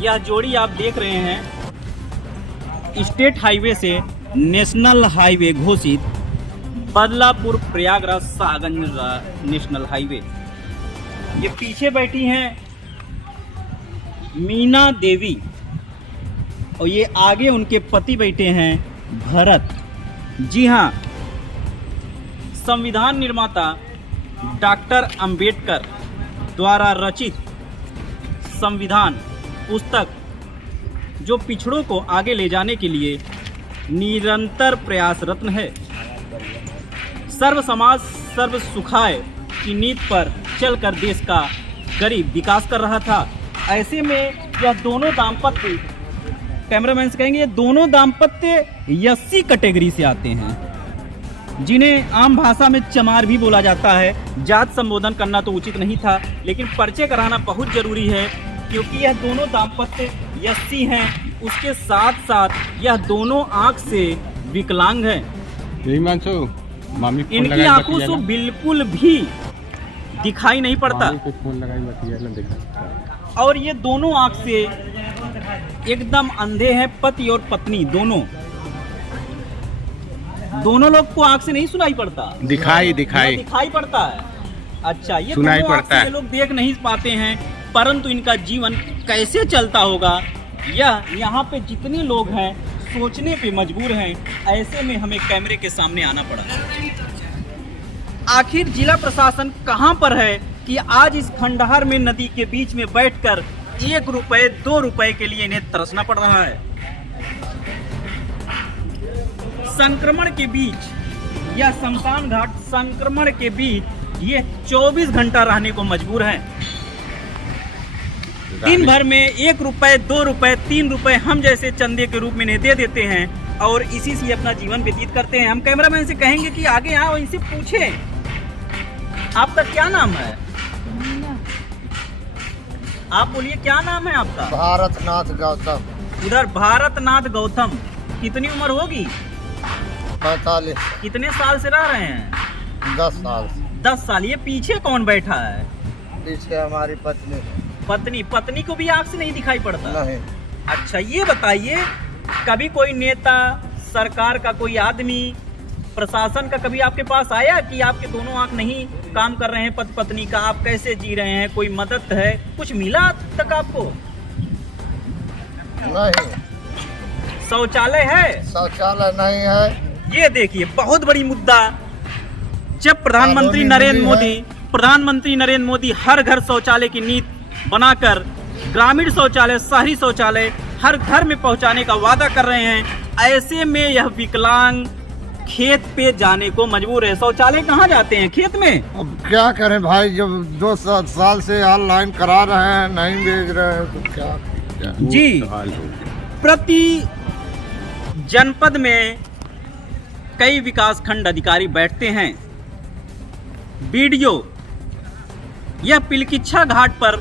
यह जोड़ी आप देख रहे हैं स्टेट हाईवे से नेशनल हाईवे घोषित बदलापुर प्रयागराज शाहगंज नेशनल हाईवे। ये पीछे बैठी हैं मीना देवी और ये आगे उनके पति बैठे हैं भरत। जी हाँ, संविधान निर्माता डॉक्टर अंबेडकर द्वारा रचित संविधान पुस्तक जो पिछड़ों को आगे ले जाने के लिए निरंतर प्रयासरत है। सर्व समाज सर्व सुखाय की नीति पर चलकर देश का गरीब विकास कर रहा था। ऐसे में यह दोनों दाम्पत्य, कैमरामैन से कहेंगे, ये दोनों दाम्पत्य एससी कैटेगरी से आते हैं, जिन्हें आम भाषा में चमार भी बोला जाता है। जात संबोधन करना तो उचित नहीं था, लेकिन परिचय कराना बहुत जरूरी है क्योंकि यह दोनों दाम्पत्य एससी हैं। उसके साथ साथ यह दोनों आंख से विकलांग हैं। इनकी आंखों से बिल्कुल भी दिखाई नहीं पड़ता और ये दोनों आंख से एकदम अंधे हैं। पति और पत्नी दोनों लोग को आंख से नहीं सुनाई पड़ता, दिखाई पड़ता है। अच्छा, ये सुनाई पड़ता है, लोग देख नहीं पाते हैं, परंतु इनका जीवन कैसे चलता होगा यह यहाँ पे जितने लोग हैं सोचने पे मजबूर हैं। ऐसे में हमें कैमरे के सामने आना पड़ा। आखिर जिला प्रशासन कहाँ पर है कि आज इस खंडहर में नदी के बीच में बैठकर 1 रुपए 2 रुपए के लिए इन्हें तरसना पड़ रहा है। संक्रमण के बीच या शमशान घाट संक्रमण के बीच ये 24 घंटा रहने को मजबूर हैं। दिन भर में 1 रुपए 2 रुपए 3 रुपए हम जैसे चंदे के रूप में इन्हें दे देते हैं और इसी से अपना जीवन व्यतीत करते हैं। हम कैमरामैन से कहेंगे कि आगे आओ, इनसे पूछें आपका क्या नाम है। आप बोलिए क्या नाम है आपका। भारतनाथ गौतम। उधर भारतनाथ गौतम, कितनी उम्र होगी। 45। कितने साल से रह रहे हैं। 10 साल। 10 साल। ये पीछे कौन बैठा है। पीछे हमारी पत्नी। पत्नी को भी आँख से नहीं दिखाई पड़ता। नहीं। अच्छा, ये बताइए कभी कोई नेता, सरकार का कोई आदमी, प्रशासन का कभी आपके पास आया कि आपके दोनों आंख नहीं काम कर रहे हैं पति पत्नी का, आप कैसे जी रहे हैं, कोई मदद है, कुछ मिला तक आपको। नहीं। शौचालय है। शौचालय नहीं है। ये देखिए बहुत बड़ी मुद्दा। जब प्रधानमंत्री नरेंद्र मोदी हर घर शौचालय की नीति बनाकर ग्रामीण शौचालय, शहरी शौचालय हर घर में पहुंचाने का वादा कर रहे हैं, ऐसे में यह विकलांग खेत पे जाने को मजबूर है। शौचालय कहाँ जाते हैं, खेत में। अब क्या करें भाई, जब 2 साल से ऑनलाइन करा रहे हैं, नहीं भेज रहे हैं तो क्या। जी, प्रति जनपद में कई विकास खंड अधिकारी बैठते हैं। वीडियो यह पिलकिच्छा घाट पर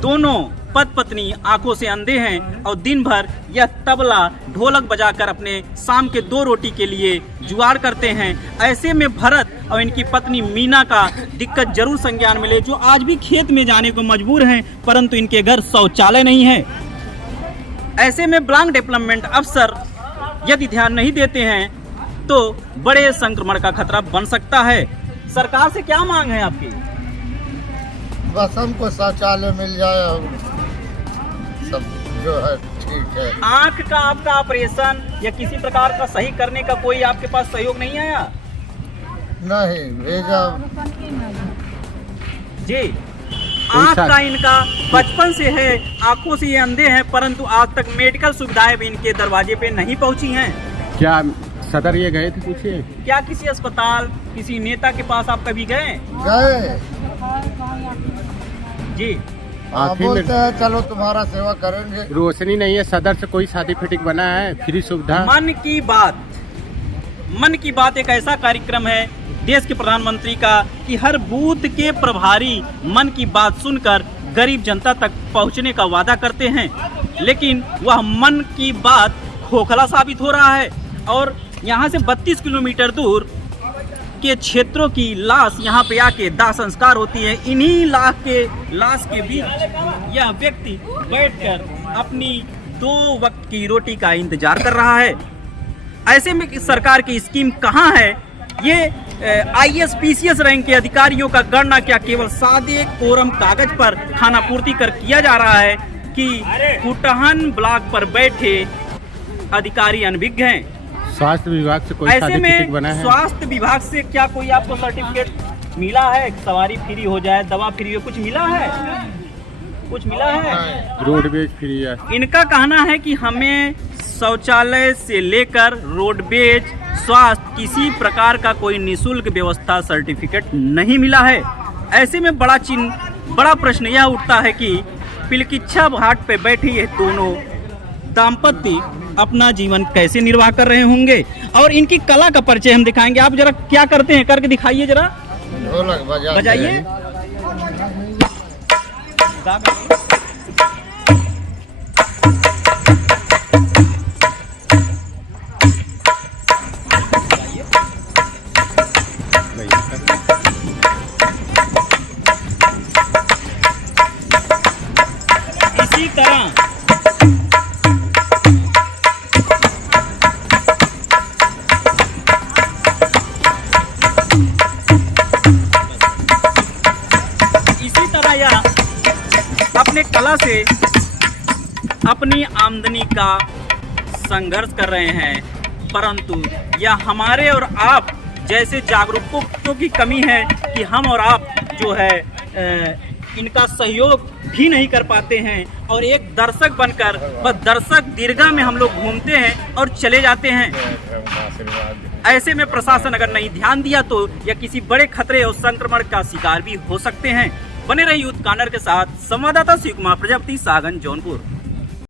दोनों पति पत्नी आंखों से अंधे हैं और दिन भर यह तबला ढोलक बजाकर अपने शाम के 2 रोटी के लिए जुगाड़ करते हैं। ऐसे में भरत और इनकी पत्नी मीना का दिक्कत जरूर संज्ञान मिले, जो आज भी खेत में जाने को मजबूर हैं, परंतु इनके घर शौचालय नहीं है। ऐसे में ब्लॉक डेवलपमेंट अफसर यदि ध्यान नहीं देते हैं तो बड़े संक्रमण का खतरा बन सकता है। सरकार से क्या मांग है आपकी। बस हमको शौचालय मिल जाए और सब जो है ठीक है। आंख का आपका ऑपरेशन या किसी प्रकार का सही करने का कोई आपके पास सहयोग नहीं आया। नहीं भेजा जी। आंख का इनका बचपन से है, आंखों से ये अंधे हैं, परंतु आज तक मेडिकल सुविधाएं भी इनके दरवाजे पे नहीं पहुंची हैं। क्या सदर ये गए थे, पूछिए। क्या किसी अस्पताल, किसी नेता के पास आप कभी गए। जी। बोलते हैं चलो तुम्हारा सेवा करेंगे। रोशनी नहीं है, सदर से कोई सर्टिफिकेट बना है, फ्री सुविधा। मन की बात एक ऐसा कार्यक्रम है देश के प्रधानमंत्री का कि हर बूथ के प्रभारी मन की बात सुनकर गरीब जनता तक पहुंचने का वादा करते हैं, लेकिन वह मन की बात खोखला साबित हो रहा है। और यहाँ से 32 किलोमीटर दूर के क्षेत्रों की लाश यहाँ पे आके दाह संस्कार होती है। इन्हीं लाश के बीच यह व्यक्ति बैठकर अपनी 2 वक्त की रोटी का इंतजार कर रहा है। ऐसे में कि सरकार की स्कीम कहाँ है? ये IAS PCS रैंक के अधिकारियों का गणना क्या केवल सादे कोरम कागज पर खाना पूर्ति कर किया जा रहा है कि कुटहन ब्लॉक पर बैठे अधिकारी अनभिज्ञ हैं? स्वास्थ्य विभाग से कोई ऐसे सर्टिफिकेट बना में है? स्वास्थ्य विभाग से क्या कोई आपको सर्टिफिकेट मिला है? सवारी फ्री हो जाए, दवा फ्री हो, कुछ मिला है? कुछ मिला है? रोडवेज फ्री है? इनका कहना है कि हमें शौचालय से लेकर रोडवेज, स्वास्थ्य, किसी प्रकार का कोई निःशुल्क व्यवस्था सर्टिफिकेट नहीं मिला है। ऐसे में बड़ा प्रश्न यह उठता है कि पिलकिच्छा घाट पे बैठे ये दोनों दाम्पत्य अपना जीवन कैसे निर्वाह कर रहे होंगे, और इनकी कला का परिचय हम दिखाएंगे। आप जरा क्या करते हैं करके दिखाइए, जरा ढोलक बजाइए। इसी तरह यह अपने कला से अपनी आमदनी का संघर्ष कर रहे हैं, परंतु यह हमारे और आप जैसे जागरूकों की कमी है कि हम और आप जो है इनका सहयोग भी नहीं कर पाते हैं, और एक दर्शक बनकर बस दर्शक दीर्घा में हम लोग घूमते हैं और चले जाते हैं। ऐसे में प्रशासन अगर नहीं ध्यान दिया तो यह किसी बड़े खतरे और संक्रमण का शिकार भी हो सकते हैं। बने रहिए यूथ कॉर्नर के साथ। संवाददाता शिव कुमार प्रजापति, सागन, जौनपुर।